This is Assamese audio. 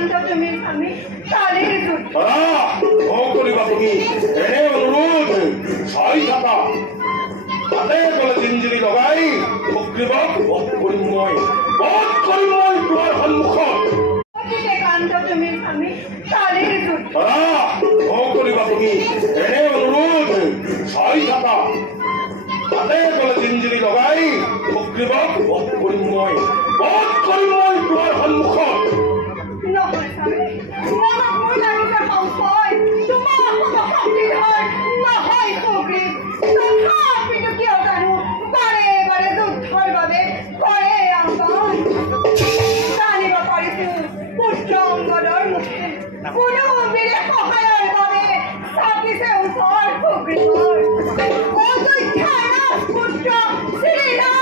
কান্ত তুমি আমি কালীৰ যুদ্ধ কৰিবা তুমি এনে অনুৰোধ ছয় থাকা তাতে বলে জিঞ্জিৰি লগাই সুগ্ৰীৱক বধ কৰিম মই তোমাৰ সন্মুখত কান্ত তুমি আমি কালীৰ যুদ্ধ কৰিবা তুমি এনে অনুৰোধ ছয় থাকা তাতে বলে জিঞ্জিৰি লগাই সুগ্ৰীৱক বধ কৰিম মই তোমাৰ সন্মুখত নহয় স্বামী মনত মোৰ লাগিছে সংশয় তোমাৰ শক্তিৰ হয় নহয় সুগ্ৰীৱ তথাপিতো কিয় জানো বাৰে বাৰে যুদ্ধৰ বাবে কৰে আহ্বান জানিব পাৰিছো পুত্ৰ অংগদৰ মুখে কোনো বীৰে সহায়ৰ বাবে চাপিছে ওচৰ সুগ্ৰীৱৰ অযোধ্যাৰ ৰাজপুত্ৰ শ্ৰীৰাম